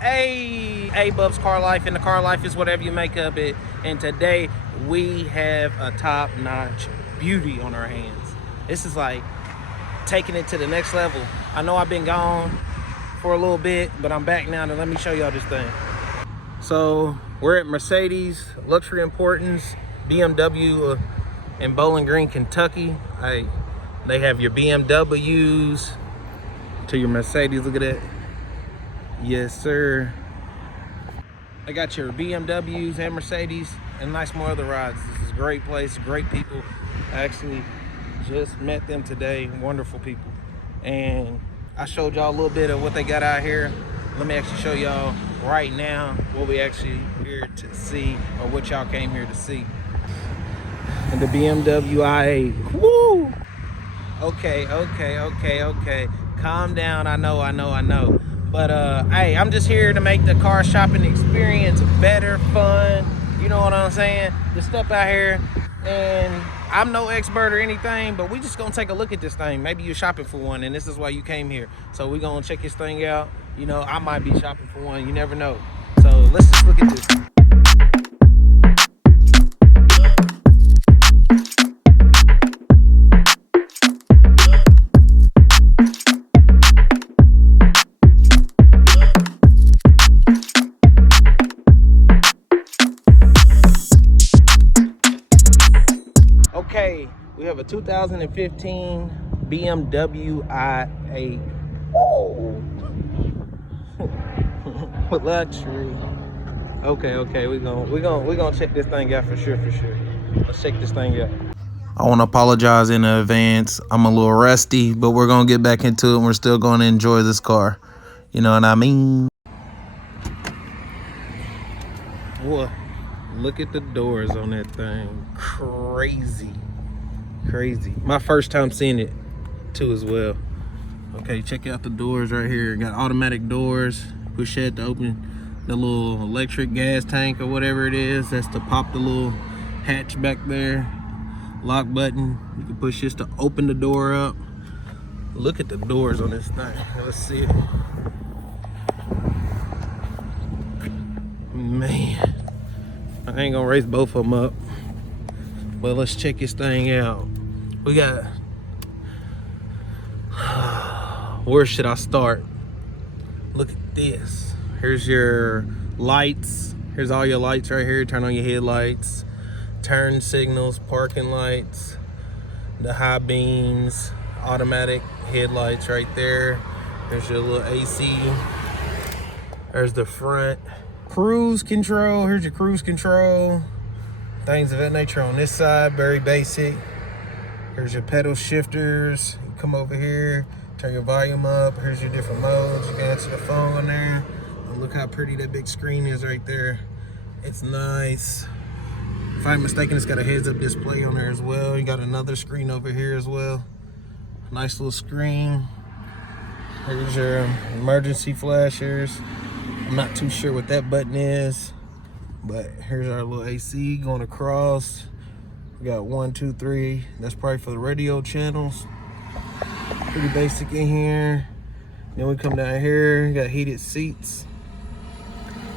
AyeBub's Car Life, and the car life is whatever you make of it. And today we have a top-notch beauty on our hands. This is like taking it to the next level. I know I've been gone for a little bit, but I'm back now, and let me show y'all this thing. So we're at Mercedes Luxury Importance, BMW in Bowling Green, Kentucky. They have your BMWs to your Mercedes. Look at that. Yes, sir. I got your BMWs and Mercedes and nice more other rides. This is a great place, great people. I actually just met them today. Wonderful people. And I showed y'all a little bit of what they got out here. Let me actually show y'all right now what we actually here to see, or what y'all came here to see. And the BMW i8. Woo! Okay. Calm down. I know. But hey, I'm just here to make the car shopping experience better, fun. You know what I'm saying? Just step out here, and I'm no expert or anything, but we just gonna take a look at this thing. Maybe you're shopping for one, and this is why you came here. So we gonna check this thing out. You know, I might be shopping for one. You never know. So let's just look at this. Okay, we have a 2015 BMW i8. Oh, with luxury. Okay, we gonna check this thing out for sure. Let's check this thing out. I want to apologize in advance. I'm a little rusty, but we're gonna get back into it, and we're still gonna enjoy this car. You know what I mean? What? Look at the doors on that thing. Crazy. My first time seeing it too as well. Okay, check out the doors right here. Got automatic doors. Push that to open the little electric gas tank or whatever it is. That's to pop the little hatch back there. Lock button. You can push this to open the door up. Look at the doors on this thing. Let's see it. Man. I ain't gonna raise both of them up, but let's check this thing out. We got, where should I start? Look at this. Here's your lights. Here's all your lights right here. Turn on your headlights, turn signals, parking lights, the high beams, automatic headlights right there. There's your little AC. There's the front. Cruise control. Here's your cruise control. Things of that nature on this side, very basic. Here's your pedal shifters. You come over here, turn your volume up. Here's your different modes. You can answer the phone on there. And look how pretty that big screen is right there. It's nice. If I'm mistaken, it's got a heads-up display on there as well. You got another screen over here as well. Nice little screen. Here's your emergency flashers. I'm not too sure what that button is, but here's our little AC going across. We got 1, 2, 3. That's probably for the radio channels. Pretty basic in here. Then we come down here. You got heated seats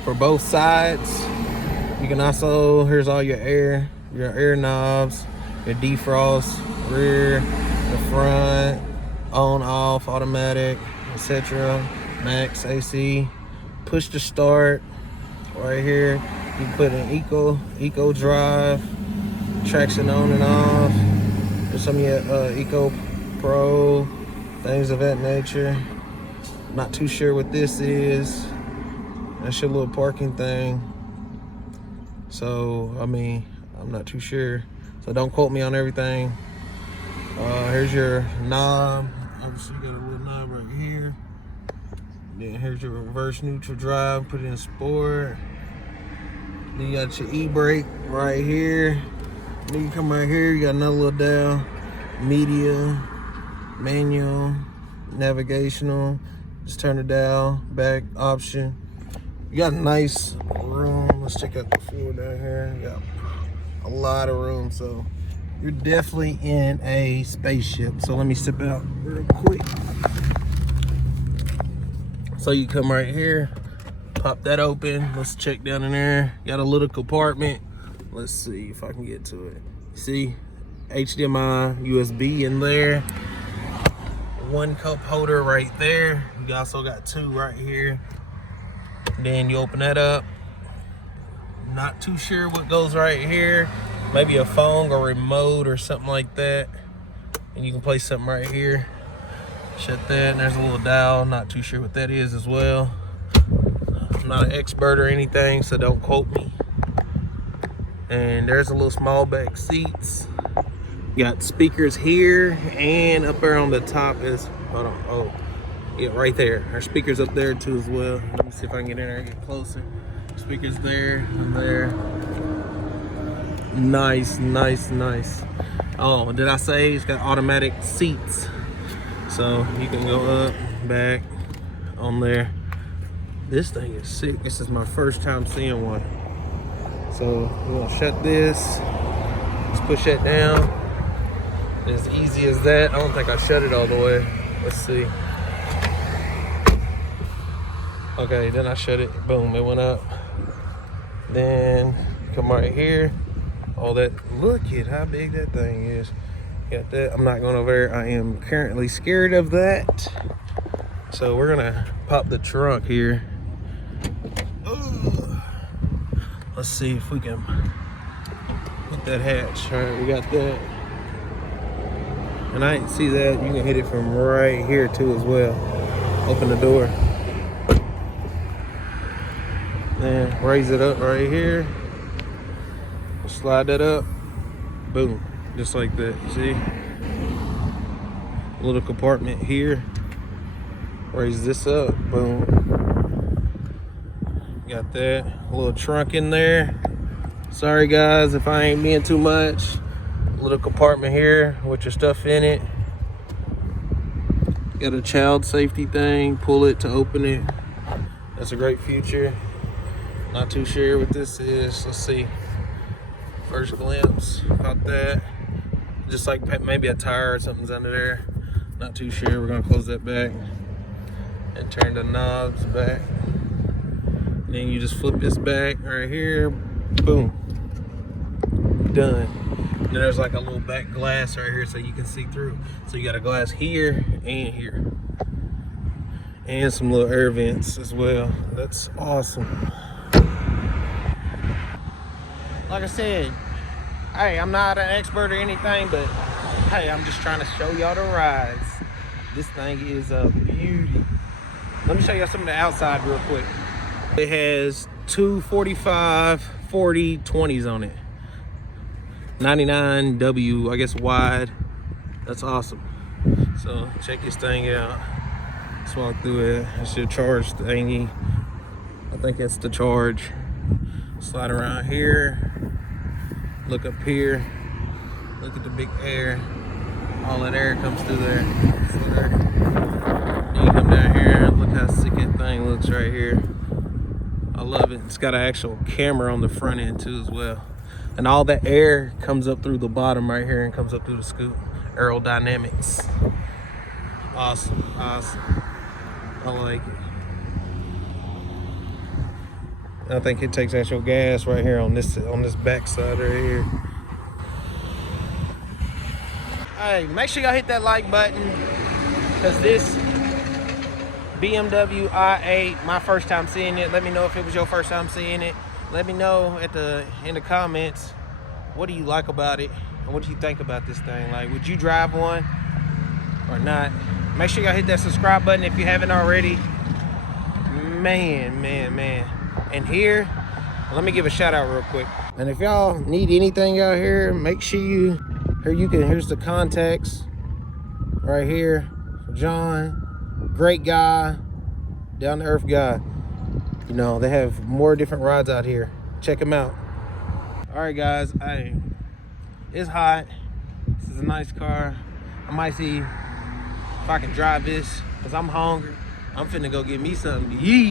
for both sides. You can also, here's all your air knobs, your defrost, rear, the front, on, off, automatic, etc. Max, AC. Push to start right here. You can put in eco drive, traction on and off. There's some of your eco pro, things of that nature. Not too sure what this is. That's your little parking thing. So I mean, I'm not too sure, so don't quote me on everything. Here's your knob. Obviously you got a little knob right here. Then here's your reverse neutral drive, put it in sport. Then you got your e-brake right here. Then you come right here, you got another little dial. Media, manual, navigational. Just turn the dial, back option. You got a nice room. Let's check out the floor down here. You got a lot of room, so you're definitely in a spaceship. So let me step out real quick. So you come right here, Pop that open. Let's check down in there. Got a little compartment. Let's see if I can get to it. See, HDMI, USB in there. One cup holder right there. You also got two right here. Then you open that up. Not too sure what goes right here. Maybe a phone or remote or something like that. And you can place something right here. Shut that, and there's a little dial. Not too sure what that is as well. I'm not an expert or anything, so don't quote me. And there's a little small back seats. Got speakers here, and up there on the top is, hold on, oh, yeah, right there. Our speakers up there too as well. Let me see if I can get in there and get closer. Speakers there and there. Nice, nice, nice. Oh, did I say it's got automatic seats? So you can go up, back, on there. This thing is sick. This is my first time seeing one. So we're gonna shut this. Let's push that down. As easy as that. I don't think I shut it all the way. Let's see. Okay, then I shut it. Boom, it went up. Then come right here. All that. Look at how big that thing is. Got that. I'm not going over there. I am currently scared of that. So we're gonna pop the trunk here. Ooh. Let's see if we can hit that hatch. All right, we got that. And I didn't see that. You can hit it from right here too as well. Open the door. Then raise it up right here. Slide that up. Boom. Just like that. You see? Little compartment here. Raise this up. Boom. Got that. A little trunk in there. Sorry guys if I ain't being too much. Little compartment here with your stuff in it. Got a child safety thing. Pull it to open it. That's a great feature. Not too sure what this is. Let's see. First glimpse about that. Just like maybe a tire or something's under there. Not too sure. We're gonna close that back and turn the knobs back. Then you just flip this back right here. Boom. Done. Then there's like a little back glass right here so you can see through. So you got a glass here and here. And some little air vents as well. That's awesome. Like I said, hey, I'm not an expert or anything, but hey, I'm just trying to show y'all the rides. This thing is a beauty. Let me show y'all some of the outside real quick. It has two 45, 40, 20s on it. 99W, I guess wide. That's awesome. So check this thing out. Let's walk through it. It's your charge thingy. I think that's the charge. Slide around here. Look up here. Look at the big air. All that air comes through there. Then you come down here. Look how sick that thing looks right here. I love it. It's got an actual camera on the front end too as well. And all that air comes up through the bottom right here and comes up through the scoop. Aerodynamics. Awesome, awesome. I like it. I think it takes actual gas right here on this back side right here. Hey, make sure y'all hit that like button, because this BMW i8, my first time seeing it. Let me know if it was your first time seeing it. Let me know in the comments, what do you like about it and what do you think about this thing? Like, would you drive one or not? Make sure y'all hit that subscribe button if you haven't already. Man. And here, let me give a shout out real quick. And if y'all need anything out here, make sure here's the contacts right here. John, great guy, down to earth guy. You know, they have more different rides out here. Check them out. All right, guys, it's hot. This is a nice car. I might see if I can drive this, because I'm hungry. I'm finna go get me something to eat.